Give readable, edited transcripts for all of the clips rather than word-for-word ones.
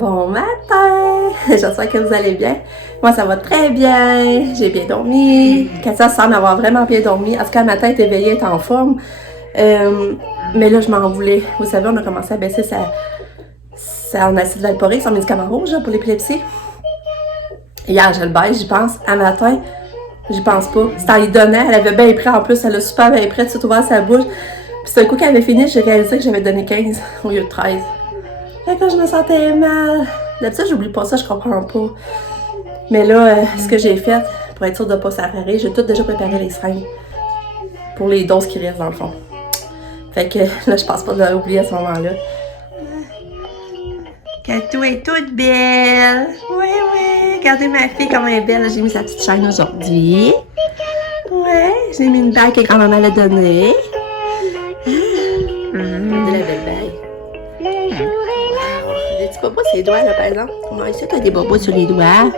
Bon matin! J'espère que vous allez bien. Moi, ça va très bien. J'ai bien dormi. Katia semble avoir vraiment bien dormi. En tout cas, le matin, elle est éveillée, elle est en forme. Mais là, je m'en voulais. Vous savez, on a commencé à baisser son acide valproïque, son médicament rouge pour l'épilepsie. Hier, je le baisse, j'y pense. Un matin, j'y pense pas. C'était en lui donnant. Elle avait bien pris en plus. Elle a super bien pris. Tout ouvert sa bouche. Puis c'est un coup qu'elle avait fini, j'ai réalisé que j'avais donné 15 au lieu de 13. Fait que je me sentais mal. D'habitude, j'oublie pas ça, je comprends pas. Mais là, ce que j'ai fait, pour être sûre de ne pas s'arrêter, j'ai tout déjà préparé les seringues. Pour les doses qui restent dans le fond. Fait que là, je pense pas de l'oublier à ce moment-là. Katou est toute belle. Oui, oui. Regardez ma fille comme elle est belle. J'ai mis sa petite chaîne aujourd'hui. Ouais, j'ai mis une bague que grand-maman l'a donnée. De la belle bague. Des petits bobos sur les doigts, là, par exemple. Comment ici, t'as des bobos sur les doigts?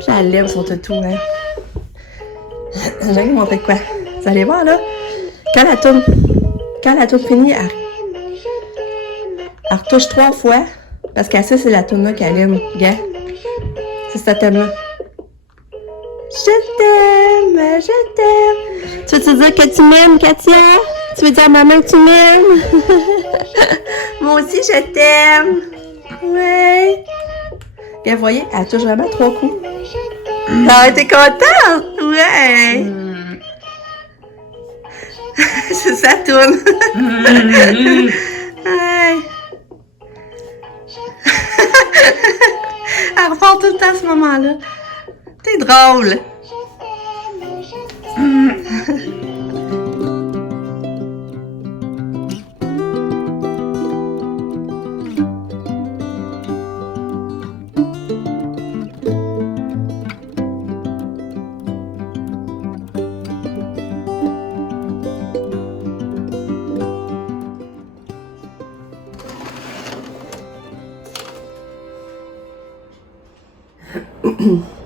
Je l'aime, son toutou, hein. Je vais vous montrer quoi. Vous allez voir, là. Quand la toune finit, elle retouche 3 fois. Parce que ça, c'est la toune là qu'elle aime. Regarde. C'est cette thème-là. Je t'aime, je t'aime. Tu veux-tu dire que tu m'aimes, Katia? Tu veux dire à maman que tu m'aimes? Moi aussi, je t'aime. Ouais. Bien, vous voyez, elle touche vraiment 3 coups. Ah, t'es contente? Ouais. C'est ça, tourne. Ouais. Elle repart tout le temps à ce moment-là. T'es drôle.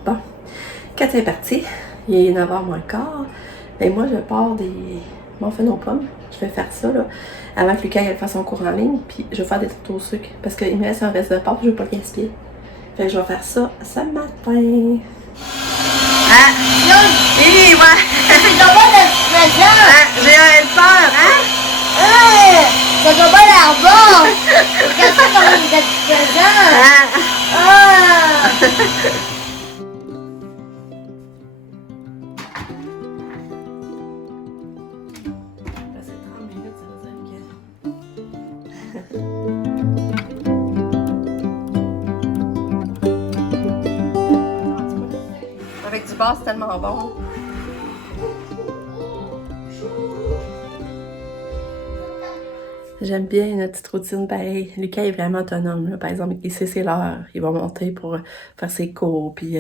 Bon, Katia est partie. Il est 9h moins quart. Et moi, je pars des muffins aux pommes. Je vais faire ça, là, avant que Lucas fasse son cours en ligne. Puis, je vais faire des tours au sucre. Parce qu'il me reste un reste de pâte, je veux pas le gaspiller. Fait que je vais faire ça ce matin. Ah! Oui, ouais! C'est pas de présent! Ah, j'ai peur, hein? C'est pas l'arbre! Regarde ça comme vous êtes présent! Avec du beurre, c'est tellement bon. J'aime bien notre petite routine pareil. Lucas est vraiment autonome. Là. Par exemple, il sait c'est l'heure. Il va monter pour faire ses cours. Puis,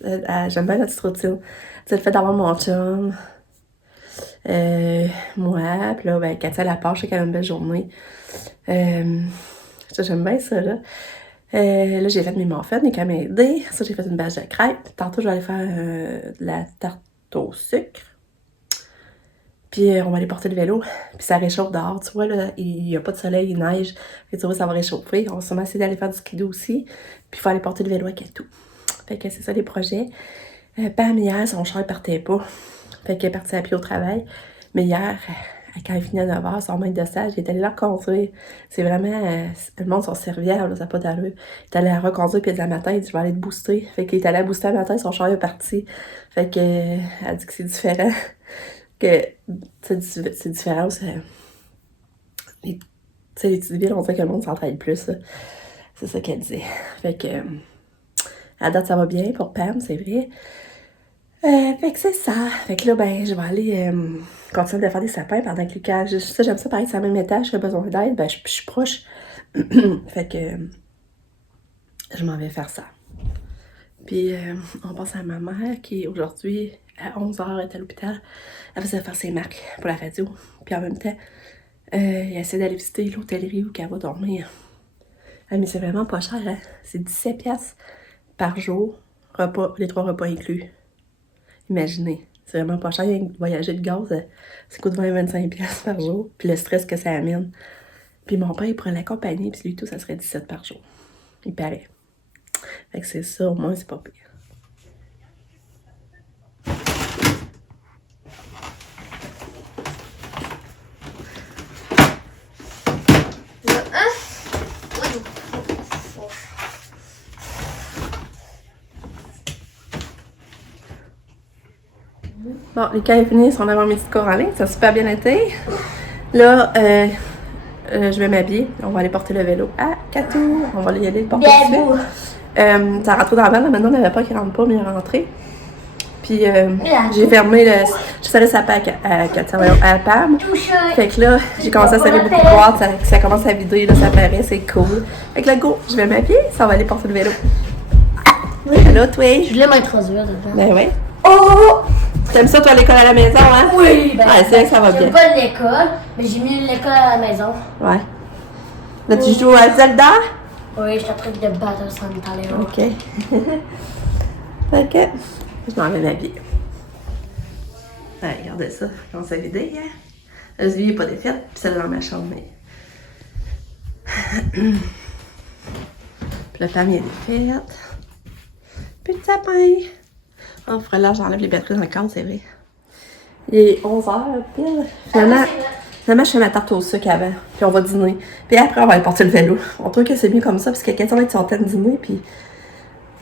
j'aime bien notre petite routine. C'est le fait d'avoir mon chum. Moi. Puis là, ben, Katia, la part, je sais qu'elle a une belle journée. J'aime bien ça, là. Là, j'ai fait mes muffins, Lucas m'a aidé. Ça, j'ai fait une bâche de crêpes. Tantôt, je vais aller faire de la tarte au sucre. Puis on va aller porter le vélo. Puis ça réchauffe dehors, tu vois, là, il n'y a pas de soleil, il neige. Fait que tu vois, ça va réchauffer. On va sûrement essayer d'aller faire du skido aussi. Puis il faut aller porter le vélo avec tout. Fait que c'est ça les projets. Pam, hier, son char ne partait pas. Fait qu'elle est partie à pied au travail. Mais hier, quand elle finit à 9h, son maître de stage, il est allé la reconduire. C'est vraiment... le monde sont serviables, là, ça n'a pas d'allure. Il est allé la reconduire, puis le matin, il dit « Je vais aller te booster ». Fait qu'il est allé la booster le matin, son char est parti. Fait que elle dit que c'est différent. Que c'est différent. Les petites villes, on dirait que le monde s'entraide plus. Là. C'est ça qu'elle disait. Fait que à date, ça va bien pour Pam, c'est vrai. Fait que c'est ça. Fait que là, ben, je vais aller continuer de faire des sapins pendant que Lucas. J'aime ça, pareil, c'est à même étage, j'ai besoin d'aide. Ben, je suis proche. Fait que je m'en vais faire ça. Puis, on pense à ma mère qui, aujourd'hui, à 11h, est à l'hôpital. Elle faisait faire ses marques pour la radio. Puis en même temps, elle essaie d'aller visiter l'hôtellerie où elle va dormir. Ah, mais c'est vraiment pas cher, hein? C'est 17$ par jour, repas, les 3 repas inclus. Imaginez, c'est vraiment pas cher. Voyager de gaz, ça coûte 20-25$ par jour. Puis le stress que ça amène. Puis mon père, il pourrait l'accompagner, puis lui, tout, ça serait 17 par jour. Il paraît. Fait que c'est ça, au moins, c'est pas pire. Bon, les cas est fini, son avant-midi de cours en ligne, ça a super bien été. Là, je vais m'habiller. On va aller porter le vélo à Catou. On va y aller le porter tout de suite. Ça rentre dans la vanne. Maintenant, on n'avait pas qu'il rentre pas, mais il est rentré. Puis, j'ai fermé le... Je savais ça à Pam. Fait que là, j'ai commencé à servir beaucoup de boîtes. Ça commence à vider, là, ça paraît, c'est cool. Fait que là, go, je vais m'habiller. Ça va aller porter le vélo. Allô, toi? Je voulais m'introduire dedans. Ben oui. Oh! T'aimes ça, toi, l'école à la maison, hein? Oui, ben, c'est vrai que ça va bien. J'aime pas l'école, mais j'ai mis l'école à la maison. Ouais. Là, tu joues à Zelda? Oui, je suis en train de battre Santa Léon. OK. OK. Je m'en vais m'habiller. Ouais, regardez ça. Comment ça vidé, hein? Le vie n'est pas défaite, puis celle dans ma chambre, mais... Puis la famille est défaite. Puis le sapin. Oh, il faudrait là, j'enlève les batteries dans le cadre, c'est vrai. Il est 11h, pile. Finalement, je fais ma tarte au sucre avant, puis on va dîner. Puis après, on va aller porter le vélo. On trouve que c'est mieux comme ça, parce que quelqu'un est en train de dîner, puis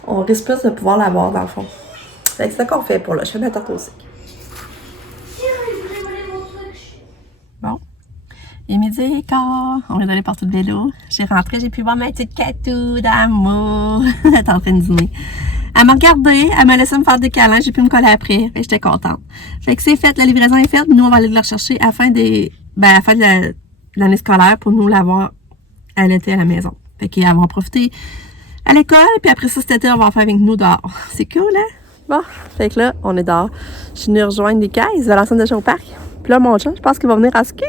on risque plus de pouvoir l'avoir dans le fond. Fait que c'est ça qu'on fait pour là. Je fais ma tarte au sucre. Bon. Il est midi et quart. On vient d'aller porter le vélo. J'ai rentré, j'ai pu voir ma petite Catou d'amour. Elle est en train de dîner. Elle m'a regardé, elle m'a laissé me faire des câlins, j'ai pu me coller après, et j'étais contente. Fait que c'est fait, la livraison est faite, nous on va aller la rechercher à la fin de l'année scolaire pour nous l'avoir à l'été à la maison. Fait qu'elle va en profiter à l'école, puis après ça cet été on va en faire avec nous dehors. C'est cool, hein? Bon, fait que là, on est dehors. Je suis venue rejoindre les caisses à l'ensemble de chez au parc. Puis là, mon chum, je pense qu'il va venir à Skidoo.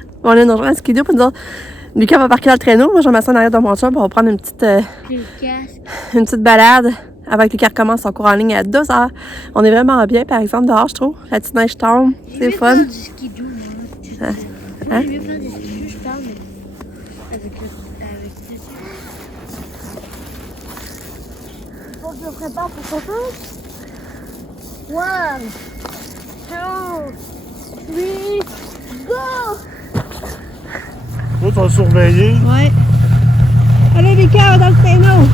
Il va venir nous rejoindre à Skidoo pour nous dire, Lucas va parquer dans le traîneau, moi je vais m'asseoir en arrière de mon chum, puis on va prendre une petite balade. Avant que Lucas recommence son cours en ligne à 2h. On est vraiment bien, par exemple, dehors, je trouve. La petite neige tombe, c'est fun. Du skidoo, moi. Hein? Je vais faire du skidoo, je parle avec Faut que je me prépare pour ça. 1, 2, 3, go! Toi, tu vas surveiller. Ouais. Allez, Lucas, dans le traîneau.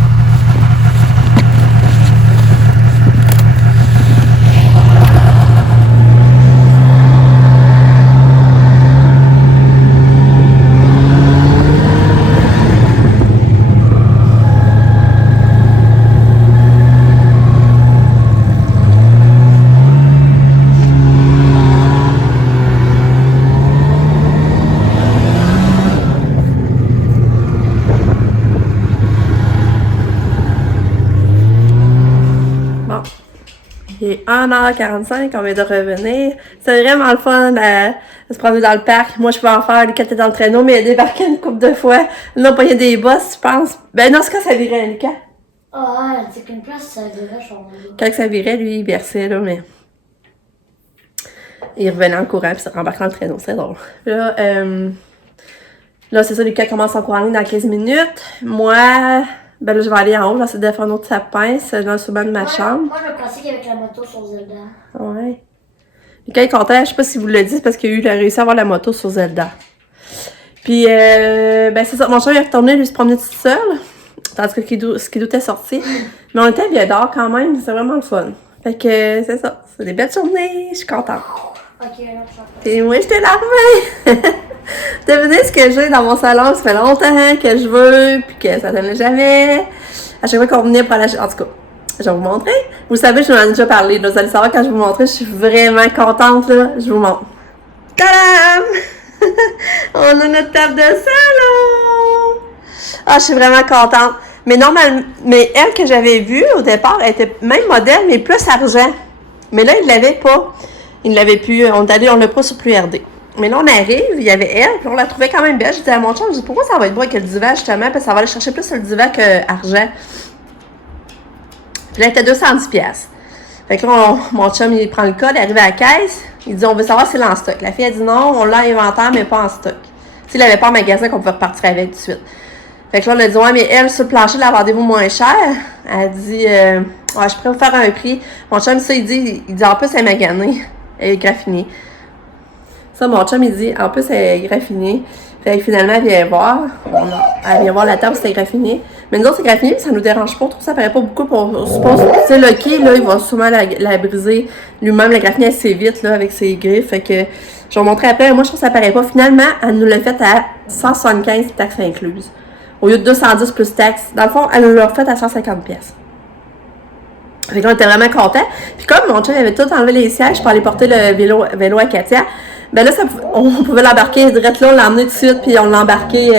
Il est 1h45, on vient de revenir. C'est vraiment le fun de se promener dans le parc. Moi, je peux en faire, Lucas était dans le traîneau, mais il a débarqué une couple de fois. Là, on des bosses, je pense. Ben non, c'est quand ça virait, Lucas. Ah, c'est qu'une place, ça virait changer. Quand ça virait, lui, il berçait, là, mais... Il revenait en courant, puis il rembarquait dans le traîneau, c'est drôle. Là, c'est ça, Lucas commence son cours en ligne dans 15 minutes. Moi... Ben là, je vais aller en haut, je vais essayer de faire un autre sapin, c'est dans le sous-ban de ma chambre. Moi, je me pratique avec la moto sur Zelda. Ouais. Lucas est content, je sais pas si vous le dites, parce qu'il a réussi à avoir la moto sur Zelda. Puis, ben c'est ça, mon chat il est retourné, lui, se promener tout seul, tandis que Skidoo était sorti. Mais on était bien dehors quand même, c'est vraiment le fun. Fait que, c'est ça, c'est des belles journées, je suis contente. Ok, là, Et moi, j'étais larmée! Devinez ce que j'ai dans mon salon, ça fait longtemps que je veux, puis que ça donnait jamais. À chaque fois qu'on venait pour aller... En tout cas, je vais vous montrer. Vous savez, je vous en ai déjà parlé. Là, vous allez savoir quand je vais vous montrer, je suis vraiment contente. Là. Je vous montre. Tadam! On a notre table de salon! Ah, je suis vraiment contente. Mais normalement, elle que j'avais vue au départ, elle était même modèle, mais plus argent. Mais là, il ne l'avait pas. Il ne l'avait plus. On l'a pas sur Plus RD. Mais là, on arrive, il y avait elle, puis on la trouvait quand même belle. Je disais à mon chum, je dis, pourquoi ça va être beau avec le divan, justement, parce que ça va aller chercher plus le divan que argent. Puis là, elle était 210$. Fait que là, mon chum, il prend le code, il arrive à la caisse, il dit, on veut savoir si c'est en stock. La fille, a dit non, on l'a à inventaire, mais pas en stock. S'il l'avait pas en magasin, qu'on pouvait repartir avec tout de suite. Fait que là, on a dit, ouais, mais elle, sur le plancher, la rendez-vous moins cher. Elle dit, ouais, je pourrais vous faire un prix. Mon chum, ça, il dit en plus, elle est maganée. Elle est graffinée. Ça, mon chum, il dit, en plus, elle est graffinée. Fait que finalement, elle vient voir. Elle vient voir la table, c'était graffiné. Mais nous autres, c'est graffiné, mais ça nous dérange pas. On trouve ça paraît pas beaucoup. On suppose, tu sais, Lucky, là, il va sûrement la briser. Lui-même, la graffiner assez vite, là, avec ses griffes. Fait que, je vais vous montrer après. Moi, je trouve que ça paraît pas. Finalement, elle nous l'a fait à 175 taxes incluses. Au lieu de 210 plus taxes. Dans le fond, elle nous l'a fait à 150 pièces. Fait qu'on était vraiment contents. Puis comme mon chum avait tout enlevé les sièges pour aller porter le vélo à Katia, ben là, on pouvait l'embarquer direct là, on l'a emmené tout de suite, puis on l'a embarqué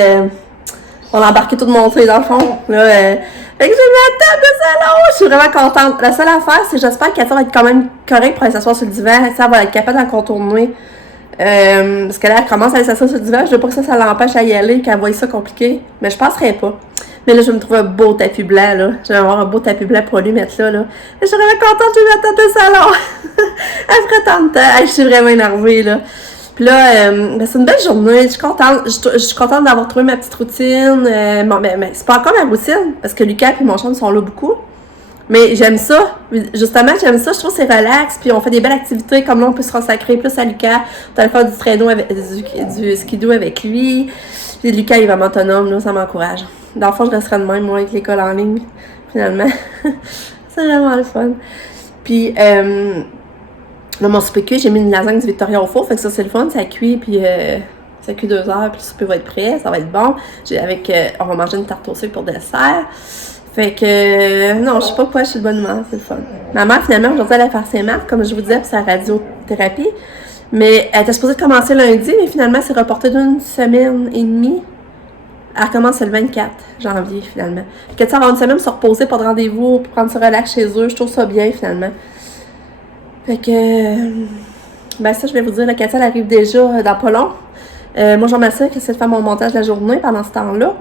tout monté dans le fond. Là, fait que j'ai mis la table de salon, je suis vraiment contente. La seule affaire, c'est que j'espère que Katia va être quand même correcte pour aller s'asseoir sur le divan. Ça va être capable d'en contourner. Parce que là, elle commence à aller s'asseoir sur le divan. Je veux pas que ça l'empêche à y aller, qu'elle voie ça compliqué. Mais je penserais pas. Mais là, je vais me trouver un beau tapis blanc, là. Je vais avoir un beau tapis blanc pour lui mettre là, là. Je suis vraiment contente, j'ai eu la table de salon. Elle ferait tant de temps. Je suis vraiment énervée, là. Puis là, ben, c'est une belle journée. Je suis contente. Je suis contente d'avoir trouvé ma petite routine. Bon, mais c'est pas encore ma routine, parce que Lucas et mon chum sont là beaucoup. Mais j'aime ça. Justement, j'aime ça. Je trouve que c'est relax. Puis on fait des belles activités. Comme là, on peut se consacrer plus à Lucas. On peut aller faire du traîneau, du skidoo avec lui. Puis Lucas, il est vraiment autonome. Là, ça m'encourage. Dans le fond, je resterai de même, moi, avec l'école en ligne. Finalement. C'est vraiment le fun. Puis, là, mon souper cuit, j'ai mis une lasagne du Victoria au four. Fait que ça, c'est le fun. Ça cuit, puis ça cuit 2 heures. Puis le souper va être prêt. Ça va être bon. On va manger une tarte au sucre pour dessert. Fait que, non, je sais pas pourquoi je suis de bonne humeur, c'est le fun. Ma mère, finalement, aujourd'hui, elle allait faire ses maths, comme je vous disais, pour sa radiothérapie. Mais elle était supposée commencer lundi, mais finalement, c'est reporté d'1 semaine et demie. Elle recommence le 24 janvier, finalement. Fait que, tu sais, avoir une semaine pour se reposer, pas de rendez-vous, pour prendre ce relax chez eux, je trouve ça bien, finalement. Fait que, ben ça, je vais vous dire, la Katia, elle arrive déjà dans pas long. Moi, je m'assure que c'est de faire mon montage de la journée pendant ce temps-là.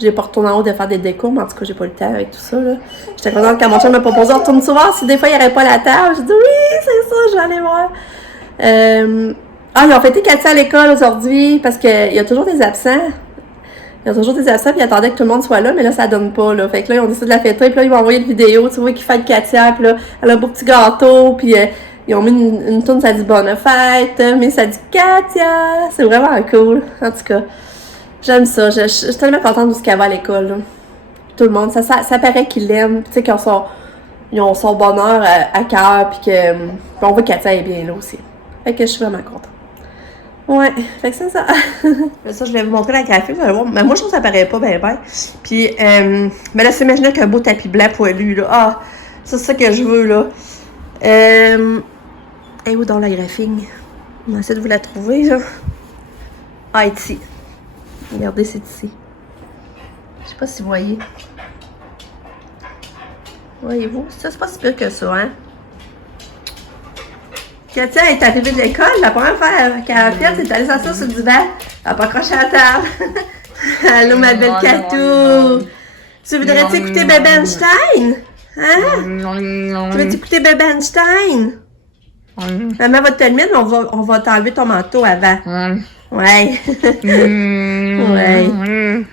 J'ai pas retourné en haut de faire des décos, mais en tout cas, j'ai pas eu le temps avec tout ça, là. J'étais contente quand mon chum m'a proposé, retourne-tu voir si des fois il n'y aurait pas la table. J'ai dit oui, c'est ça, je vais aller voir. Ils ont fêté Katia à l'école aujourd'hui parce qu'il y a toujours des absents. Il y a toujours des absents, puis ils attendaient que tout le monde soit là, mais là, ça donne pas, là. Fait que là, ils ont décidé de la fêter, puis là, ils m'ont envoyé une vidéo, tu vois, qu'ils fêtent Katia, puis là, elle a un beau petit gâteau, puis ils ont mis une tourne, ça dit bonne fête, mais ça dit Katia. C'est vraiment cool, en tout cas. J'aime ça. Je suis tellement contente de ce qu'elle va à l'école, là. Tout le monde, ça paraît qu'ils l'aiment, tu sais, ils ont son bonheur à cœur, puis on voit que Katia est bien là aussi. Fait que je suis vraiment contente. Ouais, fait que c'est ça. Ça, je vais vous montrer la graphique, vous allez voir. Mais moi, je trouve que ça paraît pas bien. Puis, mais là, c'est imaginez qu'un beau tapis blanc poilu, là. Ah, c'est ça que je veux, là. Et où dans la graphique? On va essayer de vous la trouver, là. Ah, ici. Regardez, c'est ici. Je sais pas si vous voyez. Voyez-vous? Ça, c'est pas si pire que ça, hein? Katia est arrivée de l'école. La première fois qu'elle a fait, c'est d'aller s'asseoir sur le divan. Elle n'a pas accroché à la table. Allô, ma belle Katou. Tu voudrais-tu écouter Bébé Einstein? Hein? Tu veux écouter Bébé Einstein? Maman va te le mettre, mais on va t'enlever ton manteau avant. Ouais. Ouais.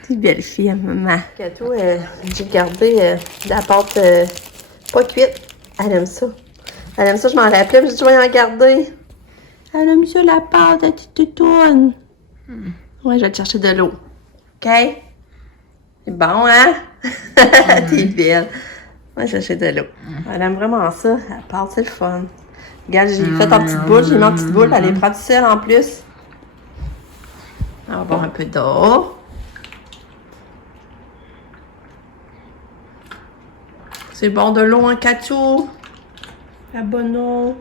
C'est une belle fille, maman. Katou, j'ai gardé la pâte pas cuite. Elle aime ça. Elle aime ça, je m'en rappelais, mais j'ai dit, je vais en garder. Elle aime ça, la pâte, la petite toutoune. Ouais, je vais te chercher de l'eau. OK? C'est bon, hein? T'es belle. Ouais, je vais chercher de l'eau. Elle aime vraiment ça. La pâte, c'est le fun. Regarde, j'ai fait en petite boule, j'ai mis en petite boule, elle est prend tout seul en plus. On va boire un peu d'eau. C'est bon de l'eau, hein, Katou? La bonne eau.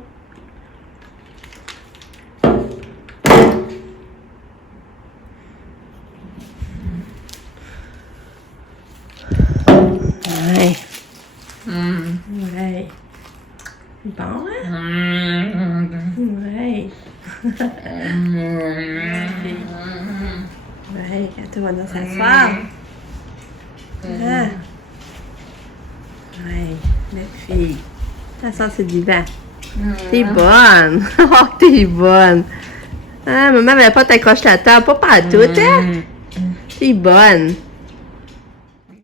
Ouais. Ouais. Bon, hein? Ouais. Ouais, Katou va dans s'asseoir. Ouais, belle fille. Ça sent c'est du vent. T'es bonne. Oh, t'es bonne. Ah, maman avait pas t'accrocher la table, pas partout, hein? T'es bonne.